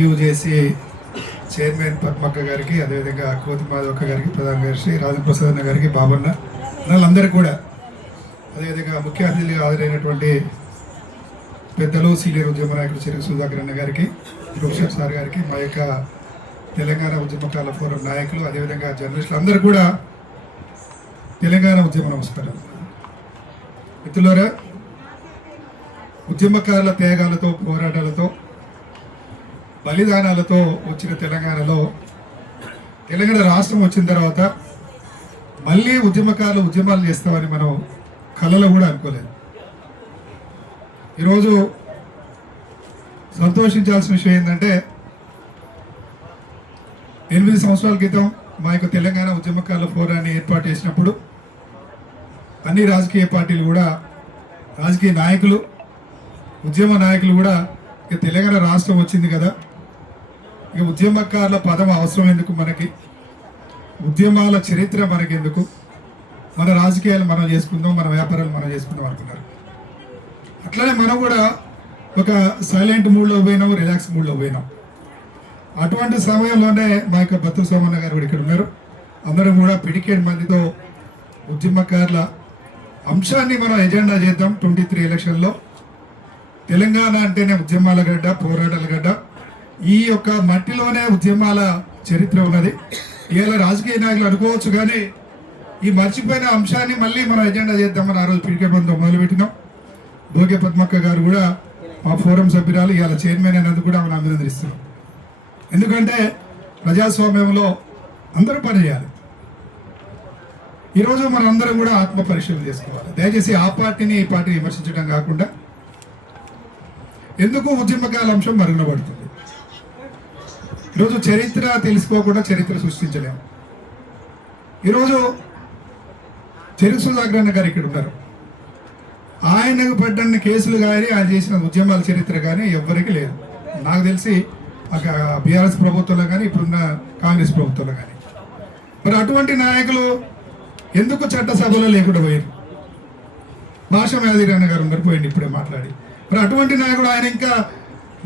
టీయూజేసీ chairman Padmakka గారికి, అదేవిధంగా కోతి మాధవక్క గారికి, ప్రధాన కార్యదర్శి రాజప్రసాద్ అన్న గారికి, బాబన్న వాళ్ళందరికీ కూడా, అదేవిధంగా ముఖ్య అతిథిగా హాజరైనటువంటి పెద్దలు సీనియర్ ఉద్యమ నాయకుడు చెరుకు సుధాకర్ అన్న గారికి, ప్రొఫెసర్ సార్ గారికి, మా యొక్క తెలంగాణ ఉద్యమకాల ఫోరం నాయకులు, అదేవిధంగా జర్నలిస్టులు అందరూ కూడా తెలంగాణ ఉద్యమ నమస్కారం. మిత్రులారా, ఉద్యమకారుల త్యాగాలతో, పోరాటాలతో, బలిదానాలతో వచ్చిన తెలంగాణలో తెలంగాణ రాష్ట్రం వచ్చిన తర్వాత మళ్ళీ ఉద్యమకారులు ఉద్యమాలు చేస్తామని మనం కలలో కూడా అనుకోలేదు. ఈరోజు సంతోషించాల్సిన విషయం ఏంటంటే 8 సంవత్సరాల క్రితం మా యొక్క తెలంగాణ ఉద్యమకారుల ఫోరాన్ని ఏర్పాటు చేసినప్పుడు అన్ని రాజకీయ పార్టీలు కూడా, రాజకీయ నాయకులు, ఉద్యమ నాయకులు కూడా ఇక తెలంగాణ రాష్ట్రం వచ్చింది కదా, ఇక ఉద్యమకారుల పదం అవసరం ఎందుకు, మనకి ఉద్యమాల చరిత్ర మనకెందుకు, మన రాజకీయాలు మనం చేసుకుందాం, మన వ్యాపారాలు మనం చేసుకుందాం అనుకున్నారు. అట్లనే మనం కూడా ఒక సైలెంట్ మూడ్లో పోయినాం, రిలాక్స్ మూడ్లో పోయినాం. అటువంటి సమయంలోనే మా యొక్క బత్తుల సోమన్న గారు కూడా ఇక్కడ ఉన్నారు. అందరం కూడా పిడికేడు మందితో ఉద్యమకారుల అంశాన్ని మనం ఎజెండా చేద్దాం. 23 ఎలక్షన్లో తెలంగాణ అంటేనే ఉద్యమాల గడ్డ, పోరాటాల గడ్డ. ఈ యొక్క మట్టిలోనే ఉద్యమాల చరిత్ర ఉన్నది. ఇలా రాజకీయ నాయకులు అనుకోవచ్చు, కానీ ఈ మర్చిపోయిన అంశాన్ని మళ్ళీ మనం ఎజెండా చేద్దామని ఆ రోజు పిడికేడు మందితో మొదలుపెట్టినాం. భోగే పద్మక్క గారు కూడా మా ఫోరం సభ్యురాలు, ఇవాళ చైర్మన్ అయినందుకు కూడా మనం అభినందిస్తున్నాం. ఎందుకంటే ప్రజాస్వామ్యంలో అందరూ పనిచేయాలి. ఈరోజు మనం అందరం కూడా ఆత్మ పరిశీలన చేసుకోవాలి. దయచేసి ఆ పార్టీని ఈ పార్టీని విమర్శించడం కాకుండా ఎందుకు ఉద్యమకాల అంశం మరుగున పడుతుంది. ఈరోజు చరిత్ర తెలుసుకోకుండా చరిత్ర సృష్టించలేము. ఈరోజు చెరుకు సుధాకర్ అన్న గారు ఇక్కడ ఉన్నారు. ఆయనకు పడ్డ కేసులు కానీ, ఆయన చేసిన ఉద్యమాల చరిత్ర కానీ ఎవ్వరికి లేదు. నాకు తెలిసి బీఆర్ఎస్ ప్రభుత్వంలో కానీ, ఇప్పుడున్న కాంగ్రెస్ ప్రభుత్వంలో కానీ. మరి అటువంటి నాయకులు ఎందుకు చట్టసభలో లేకుండా పోయారు? భాష మేధావి గారు ఉన్నారు, పోయింది ఇప్పుడే మాట్లాడి. మరి అటువంటి నాయకుడు ఆయన ఇంకా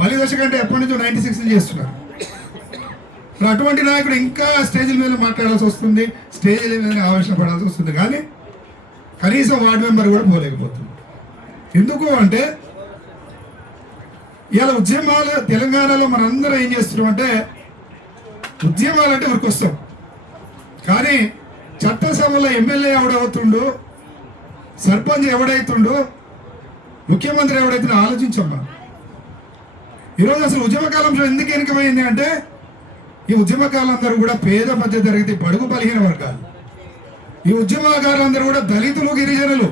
మలి దశ కంటే ఎప్పటి నుంచో 96 చేస్తున్నారు. మరి అటువంటి నాయకుడు ఇంకా స్టేజ్ల మీద మాట్లాడాల్సి వస్తుంది, స్టేజ్ల మీద ఆవేశన పడాల్సి వస్తుంది, కానీ కనీసం వార్డు మెంబర్ కూడా పోలేకపోతుంది. ఎందుకు అంటే ఇవాళ ఉద్యమాలు తెలంగాణలో మనందరం ఏం చేస్తున్నాం అంటే, ఉద్యమాలు అంటే ఊరికి వస్తాం, కానీ చట్టసభలో ఎమ్మెల్యే ఎవడవుతుండో, సర్పంచ్ ఎవడైతుండో, ముఖ్యమంత్రి ఎవడైతుండో ఆలోచించాం మనం. ఈరోజు అసలు ఉద్యమకాలం ఎందుకు వెనుకమైంది అంటే, ఈ ఉద్యమకాలందరూ కూడా పేద మధ్య తరగతి, బడుగు బలహీన వర్గాలు. ఈ ఉద్యమకారులందరూ కూడా దళితులు, గిరిజనులు.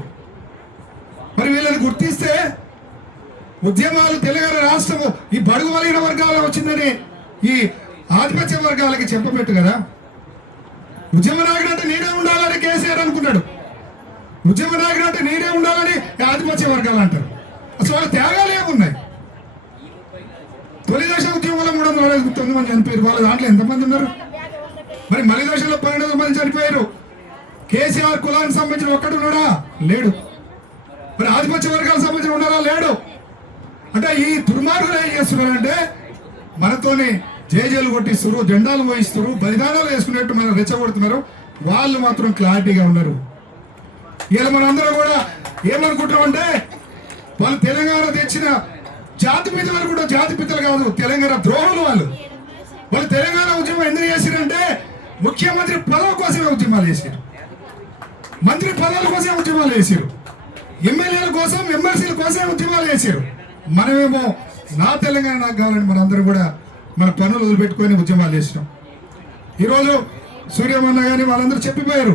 మరి వీళ్ళని గుర్తిస్తే ఉద్యమాలు తెలంగాణ రాష్ట్రము ఈ బడుగు బలహీన వర్గాలు వచ్చిందని ఈ ఆధిపత్య వర్గాలకి చెప్పబెట్టు కదా. ఉద్యమ నాయకుడు అంటే నేనే ఉండాలని కేసీఆర్ అనుకున్నాడు. ఉద్యమ నాయకుడు అంటే నేనే ఉండాలని ఆధిపత్య వర్గాలు అంటారు. అసలు వాళ్ళ త్యాగాలు ఏమున్నాయి? తొలి దశ ఉద్యమంలో 369 మంది చనిపోయారు. వాళ్ళ దాంట్లో ఎంతమంది ఉన్నారు? మరి మలి దశలో 12 మంది చనిపోయారు. కేసీఆర్ కులానికి సంబంధించిన ఒక్కడు ఉన్నాడా? లేడు. మరి ఆధిపత్య వర్గాలకు సంబంధించిన ఉన్నారా? లేడు. అంటే ఈ దుర్మార్గులు ఏం చేస్తున్నారంటే, మనతోనే జేజేలు కొట్టిస్తారు, జెండాలు మోయిస్తారు, బలిదానాలు వేసుకునేట్టు మనం రెచ్చగొడుతున్నారు. వాళ్ళు మాత్రం క్లారిటీగా ఉన్నారు. ఇలా మనందరం కూడా ఏమనుకుంటామంటే, వాళ్ళు తెలంగాణ తెచ్చిన జాతి పితలు కూడా జాతి పితలు కాదు, తెలంగాణ ద్రోహులు వాళ్ళు. వాళ్ళు తెలంగాణ ఉద్యమం ఎందుకు చేశారంటే, ముఖ్యమంత్రి పదవి కోసమే ఉద్యమాలు చేశారు, మంత్రి పదవుల కోసమే ఉద్యమాలు చేశారు, ఎమ్మెల్యేల కోసం, ఎమ్మెల్సీల కోసమే ఉద్యమాలు చేశారు. మనమేమో నా తెలంగాణ నాకు కావాలని మనందరం కూడా మన పనులు వదిలిపెట్టుకొని ఉద్యమాలు చేసినాం. ఈరోజు సూర్యమన్న కానీ వాళ్ళందరూ చెప్పిపోయారు.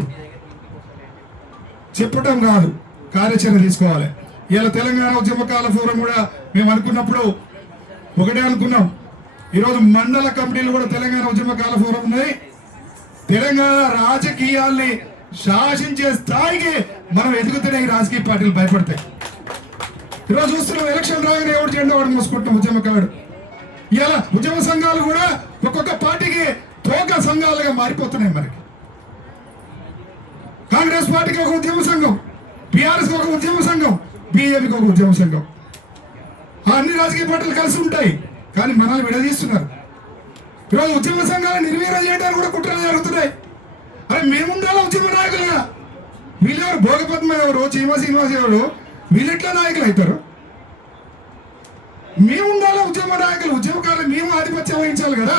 చెప్పటం కాదు, కార్యాచరణ తీసుకోవాలి. ఇలా తెలంగాణ ఉద్యమకాల ఫోరం కూడా మేము అనుకున్నప్పుడు ఒకటే అనుకున్నాం. ఈరోజు మండల కమిటీలు కూడా తెలంగాణ ఉద్యమకాల ఫోరం ఉన్నాయి. తెలంగాణ రాజకీయాల్ని శాసించే స్థాయికి మనం ఎదుగుతూనే ఈ రాజకీయ పార్టీలు భయపడతాయి. ఈరోజు చూస్తున్నాం, ఎలక్షన్ రాగానే ఎవరు జెండా వాడు మోసుకుంటున్నాం ఉద్యమకారుడు. ఇలా ఉద్యమ సంఘాలు కూడా ఒక్కొక్క పార్టీకి తోక సంఘాలుగా మారిపోతున్నాయి. మనకి కాంగ్రెస్ పార్టీకి ఒక ఉద్యమ సంఘం, బీఆర్ఎస్ ఒక ఉద్యమ సంఘం, బీజేపీకి ఒక ఉద్యమ సంఘం. అన్ని రాజకీయ పార్టీలు కలిసి ఉంటాయి. కానీ మనల్ని విడదీస్తున్నారు. ఈరోజు ఉద్యమ సంఘాలను నిర్వీర్యం చేయడానికి కూడా కుట్రలు జరుగుతున్నాయి. అరే మేముండాలా ఉద్యమ నాయకులుగా? వీళ్ళెవరు? భోగపద్మ ఎవరు, చీమ శ్రీనివాస్ ఎవరు? వీళ్ళెట్లా నాయకులు అవుతారు? మేముండాలా ఉద్యమ నాయకులు, ఉద్యమకారులు మేము ఆధిపత్యం వహించాలి కదా.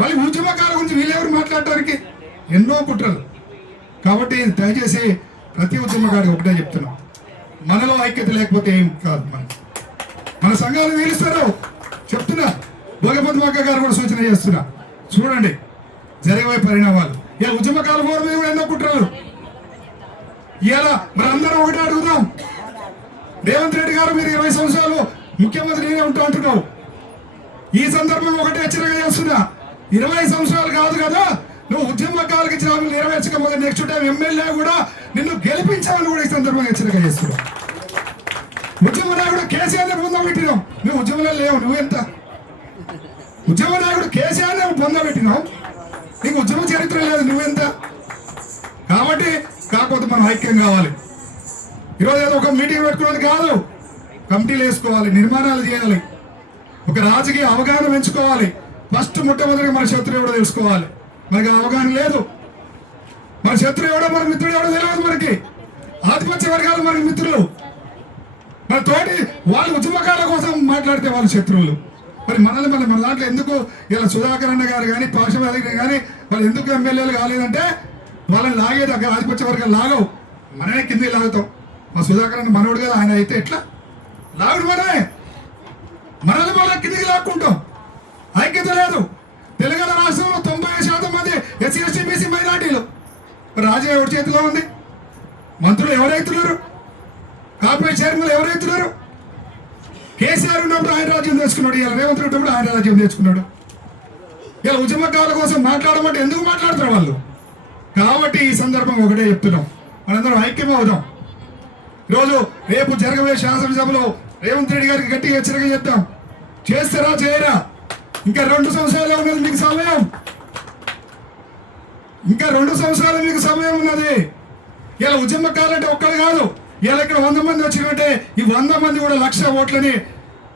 మళ్ళీ ఉద్యమకారుల గురించి వీళ్ళెవరు మాట్లాడటానికి? ఎన్నో కుట్రలు. కాబట్టి దయచేసి ప్రతి ఉద్యమకారుడు ఒకటే చెప్తున్నాం, మనలో ఐక్యత లేకపోతే ఏం కాదు. మన సంఘాలు వీలుస్తారు చెప్తున్నా. భోగపద్మక్క గారు కూడా సూచన చేస్తున్నా, చూడండి జరిగే పరిణామాలు. ఇలా ఉద్యమకాల ఫోరం మీద కూడా ఎన్నో కుట్రలు. ఇలా మరి అందరం ఒకటే అడుగుదాం, రేవంత్ రెడ్డి గారు మీరు 20 సంవత్సరాలు ముఖ్యమంత్రి నేనే ఉంటా అంటున్నావు. ఈ సందర్భంగా ఒకటే హెచ్చరిక చేస్తున్నా, 20 సంవత్సరాలు కాదు కదా, నువ్వు ఉద్యమకాలకు ఇచ్చిన హామీలు నెరవేర్చకపోతే నెక్స్ట్ టైం ఎమ్మెల్యే కూడా నిన్ను గెలిపించాలని కూడా ఈ సందర్భంగా హెచ్చరిక చేస్తున్నావు. ఉద్యమ నాయకుడు కేసీఆర్ పొందబెట్టినావు, నువ్వు ఉద్యమంలో లేవు. నువ్వెంత ఉద్యమ నాయకుడు కేసీఆర్ పొందబెట్టినావు, నీకు ఉద్యమ చరిత్ర లేదు, నువ్వెంత. కాబట్టి కాకపోతే మనం ఐక్యం కావాలి. ఈరోజు ఏదో ఒక మీటింగ్ పెట్టుకున్నది కాదు, కమిటీలు వేసుకోవాలి, నిర్మాణాలు చేయాలి, ఒక రాజకీయ అవగాహన పెంచుకోవాలి. ఫస్ట్ మొట్టమొదటిగా మన శత్రువు ఎవడో తెలుసుకోవాలి. మనకి అవగాహన లేదు. మన శత్రువు ఎవడో మన మిత్రుడు ఎవడో తెలియదు. మనకి ఆధిపత్య వర్గాలు మనకి మిత్రులు, మన తోటి వాళ్ళు ఉద్యమకాల కోసం మాట్లాడితే వాళ్ళు శత్రువులు. మరి మనల్ని మన దాంట్లో ఎందుకు ఇలా సుధాకర్ అన్న గారు కానీ పార్శ్వవాది కానీ వాళ్ళు ఎందుకు ఎమ్మెల్యేలు కాలేదంటే వాళ్ళని లాగేది అక్కడ ఆధిపత్య వర్గాలు లాగవు, మనమే కిందకి లాగుతాం. మా సుధాకర్ అన్న మనోడు కదా, ఆయన అయితే ఎట్లా లాగుడు మనల్ని మన కిందికి లాక్కుంటాం. ఐక్యత లేదు. తెలంగాణ రాష్ట్రంలో 90% మంది ఎస్సీ ఎస్టీ బీసీ మైనార్టీలు. రాజ్యం ఎవరి చేతిలో ఉంది? మంత్రులు ఎవరైతున్నారు? కార్పొరేట్ చైర్మన్లు ఎవరైతున్నారు? కేసీఆర్ ఉన్నప్పుడు ఆయన రాజ్యం తెచ్చుకున్నాడు, ఇలా రేవంత్ రెడ్డి ఉన్నప్పుడు ఆయన రాజ్యం తెచ్చుకున్నాడు. ఇలా ఉద్యమకారుల కోసం మాట్లాడమంటే ఎందుకు మాట్లాడతారు వాళ్ళు? కాబట్టి ఈ సందర్భంగా ఒకటే చెప్తున్నాం, మనందరం ఐక్యం అవుదాం. ఈరోజు రేపు జరగబోయే శాసనసభలో రేవంత్ రెడ్డి గారికి గట్టిగా హెచ్చరిక చెప్తాం. చేస్తారా చేయరా? ఇంకా 2 సంవత్సరాలు ఉన్నది మీకు సమయం, ఇంకా 2 సంవత్సరాలు మీకు సమయం ఉన్నది. ఇలా ఉద్యమకారులు అంటే ఒక్కడు కాదు, ఇలా ఇక్కడ 100 మంది వచ్చినట్టే ఈ 100 మంది కూడా 1,00,000 ఓట్లని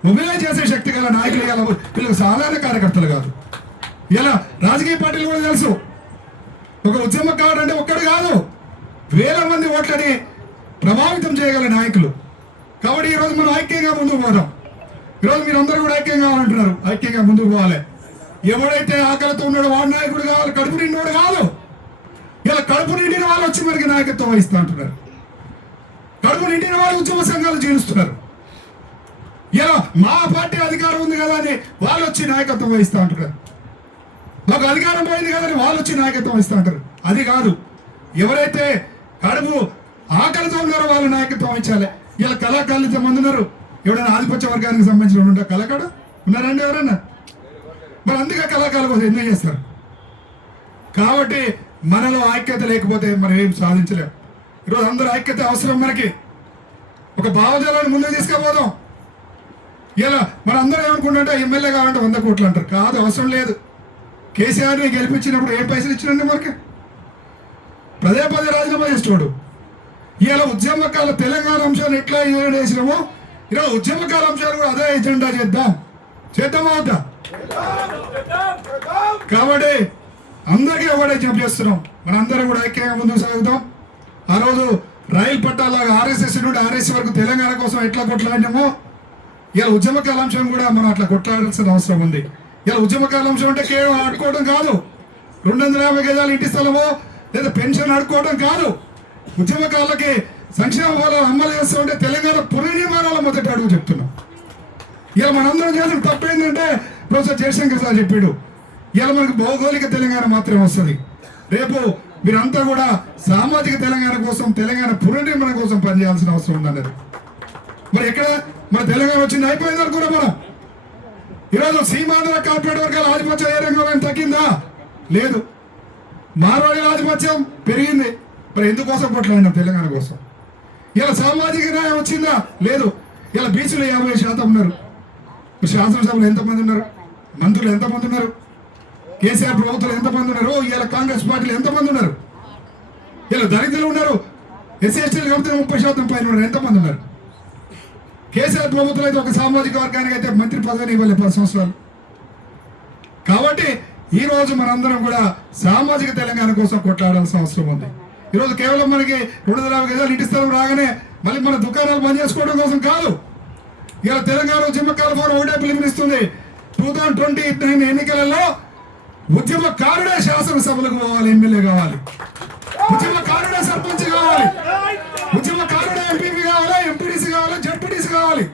మొబిలైజ్ చేసే శక్తి గల నాయకులు. ఇలా వీళ్ళకి సాధారణ కార్యకర్తలు కాదు, ఇలా రాజకీయ పార్టీలు కూడా తెలుసు. ఒక ఉద్యమకారుడు అంటే ఒక్కడు కాదు, వేల మంది ఓట్లని ప్రభావితం చేయగల నాయకులు. కాబట్టి ఈరోజు మనం ఐక్యంగా ముందుకు పోదాం. ఈరోజు మీరు అందరూ కూడా ఐక్యం కావాలంటున్నారు, ఐక్యంగా ముందుకు పోవాలి. ఎవడైతే ఆకలితో ఉన్నాడో వాడు నాయకుడు కావాలి, కడుపు నిండినోడు కాదు. ఇలా కడుపు నిండిన వాళ్ళు వచ్చి మనకి నాయకత్వం వహిస్తూ అంటున్నారు, కడుపు నిండిన వాళ్ళు ఉద్యమ సంఘాలు జీవిస్తున్నారు. ఇలా మా పార్టీ అధికారం ఉంది కదా అని వాళ్ళు వచ్చి నాయకత్వం వహిస్తూ అంటున్నారు. మాకు అధికారం పోయింది కదా అని వాళ్ళు వచ్చి నాయకత్వం వహిస్తూ అంటారు. అది కాదు, ఎవరైతే కడుపు ఆకలితో ఉన్నారో వాళ్ళు నాయకత్వం వహించాలి. ఇలా కళాకారులు ఇంతమంది ఉన్నారు, ఎవరైనా ఆధిపత్య వర్గానికి సంబంధించిన ఉంటారు కళాకారు ఉన్నారండి ఎవరన్నా? మరి అందుకే కళాకారుల కోసం ఎందుకు చేస్తారు? కాబట్టి మనలో ఐక్యత లేకపోతే మనం ఏం సాధించలేం. ఈరోజు అందరూ ఐక్యత అవసరం. మనకి ఒక భావజాలాన్ని ముందుకు తీసుకుపోదాం. ఇలా మన అందరూ ఏమనుకుంటుంటే ఎమ్మెల్యే కావాలంటే 100 కోట్లు అంటారు. కాదు, అవసరం లేదు. కేసీఆర్ని గెలిపించినప్పుడు ఏం పైసలు ఇచ్చినండి మనకి? పదే రాజీనామా చేసేవాడు. ఇలా ఉద్యమకాల తెలంగాణ అంశాన్ని ఎట్లా వేసినామో ఈరోజు ఉద్యమకాల అంశాలు కూడా అదే ఎజెండా చేద్దామా అవుతా? కాబట్టి అందరికీ ఒకటే జంప్ చేస్తున్నాం, మనందరం కూడా ఐక్యంగా ముందుకు సాగుతాం. ఆ రోజు రైలు పట్టాలాగా ఆర్ఎస్ఎస్ నుండి ఆర్ఎస్ వరకు తెలంగాణ కోసం ఎట్లా కొట్లాడినామో ఇలా ఉద్యమకాల అంశం కూడా మనం అట్లా కొట్లాడాల్సిన అవసరం ఉంది. ఇలా ఉద్యమకాల అంశం అంటే కేవలం ఆడుకోవడం కాదు, 250 గజాలు ఇంటి స్థలమో లేదా పెన్షన్ ఆడుకోవడం కాదు. ఉద్యమకాలకి సంక్షేమ ఫలాలు అమలు చేస్తూ ఉంటే తెలంగాణ పునర్నిర్మాణాల మొదటి అడుగు చెప్తున్నాం. ఇలా మనందరం చేసిన తప్పు ఏంటంటే ప్రొఫెసర్ జయశంకర్ సార్ చెప్పాడు, ఇలా మనకు భౌగోళిక తెలంగాణ మాత్రమే వస్తుంది. రేపు మీరంతా కూడా సామాజిక తెలంగాణ కోసం, తెలంగాణ పునర్నిర్మాణం కోసం పనిచేయాల్సిన అవసరం ఉందన్నది. మరి ఎక్కడ మన తెలంగాణ వచ్చింది అయిపోయింది అనుకున్నాం మనం. ఈరోజు సీమాంధ్ర కార్పొరేట్ వర్గాల ఆధిపత్యం ఏ రంగంలో తగ్గిందా? లేదు. మార్వాడి ఆధిపత్యం పెరిగింది. మరి ఎందుకోసం కొట్లాడినాం? తెలంగాణ కోసం. ఇలా సామాజిక న్యాయం వచ్చిందా? లేదు. ఇలా బీసీలు 50% ఉన్నారు. శాసనసభలు ఎంతమంది ఉన్నారు? మంత్రులు ఎంతమంది ఉన్నారు? కేసీఆర్ ప్రభుత్వం ఎంతమంది ఉన్నారు? ఇలా కాంగ్రెస్ పార్టీలు ఎంతమంది ఉన్నారు? ఇలా దళితులు ఉన్నారు. ఎస్సీ ఎస్టీలు కాబట్టి 30% పైన ఉన్నారు. ఎంతమంది ఉన్నారు? కేసీఆర్ ప్రభుత్వం అయితే ఒక సామాజిక వర్గానికి అయితే మంత్రి పదవిని ఇవ్వలేదు 10 సంవత్సరాలు. కాబట్టి ఈ రోజు మనందరం కూడా సామాజిక తెలంగాణ కోసం కొట్లాడాల్సిన అవసరం ఉంది. ఈరోజు కేవలం మనకి 250 గజాలు ఇంటి స్థలం రాగానే మళ్ళీ మన దుకాణాలు బంద్ చేసుకోవడం కోసం కాదు. ఇలా తెలంగాణ ఉద్యమకాల ఫోరం ఒకటే పిలుపునిస్తుంది, 2029 ఎన్నికలలో ఉద్యమకారుడే శాసనసభలకు పోవాలి, ఎమ్మెల్యే కావాలి, ఉద్యమకారుడే సర్పంచ్ కావాలి, ఉద్యమకారుడే ఎంపీపీ కావాలి, ఎంపీడీసీ కావాలి, జడ్పీటీసీ కావాలి.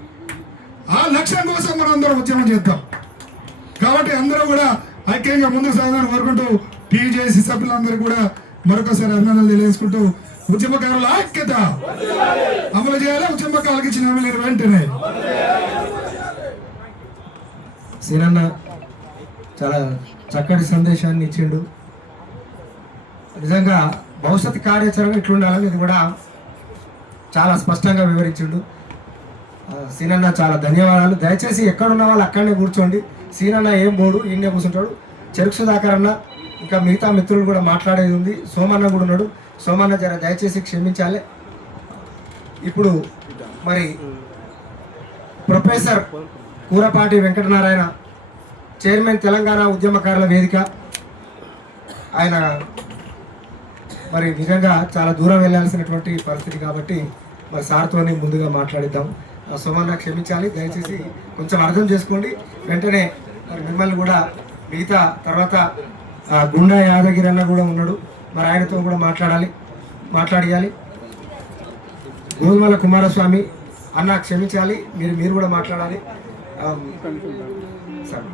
ఆ లక్ష్యం కోసం మనం అందరం ఉద్యమం చేద్దాం. కాబట్టి అందరూ కూడా ఐక్యంగా ముందుకు సాగాలని కోరుకుంటూ టీజేసీ సభ్యులందరూ కూడా మరొకసారి అభినందనలు తెలియజేసుకుంటూ ఉద్యమకారుల ఐక్యత అమలు చేయాలి. ఉద్యమకారులకు ఇచ్చిన హామీలు వెంటనే. సీనన్న చాలా చక్కటి సందేశాన్ని ఇచ్చిండు. నిజంగా భవిష్యత్ కార్యాచరణ ఇట్లుండాలని ఇది కూడా చాలా స్పష్టంగా వివరించిండు. సీనన్న చాలా ధన్యవాదాలు. దయచేసి ఎక్కడున్న వాళ్ళు అక్కడనే కూర్చోండి. సీనన్న ఏం బోడు ఈయనే కూర్చుంటాడు. చెరుకు సుధాకర్ అన్న ఇంకా మిగతా మిత్రులు కూడా మాట్లాడేది ఉంది. సోమన్న కూడా ఉన్నాడు. సోమన్న జర దయచేసి క్షమించాలి. ఇప్పుడు మరి ప్రొఫెసర్ కూరపాటి వెంకటనారాయణ చైర్మన్ తెలంగాణ ఉద్యమకారుల వేదిక, ఆయన మరి నిజంగా చాలా దూరం వెళ్ళాల్సినటువంటి పరిస్థితి కాబట్టి మరి సార్తోని ముందుగా మాట్లాడిద్దాం. సోమన్న క్షమించాలి, దయచేసి కొంచెం అర్థం చేసుకోండి. వెంటనే మరి మిమ్మల్ని కూడా మిగతా తర్వాత గుండా యాదగిరి అన్న కూడా ఉన్నాడు, మరి ఆయనతో కూడా మాట్లాడియాలి. గోధుమల కుమారస్వామి అన్న క్షమించాలి, మీరు కూడా మాట్లాడాలి. సార్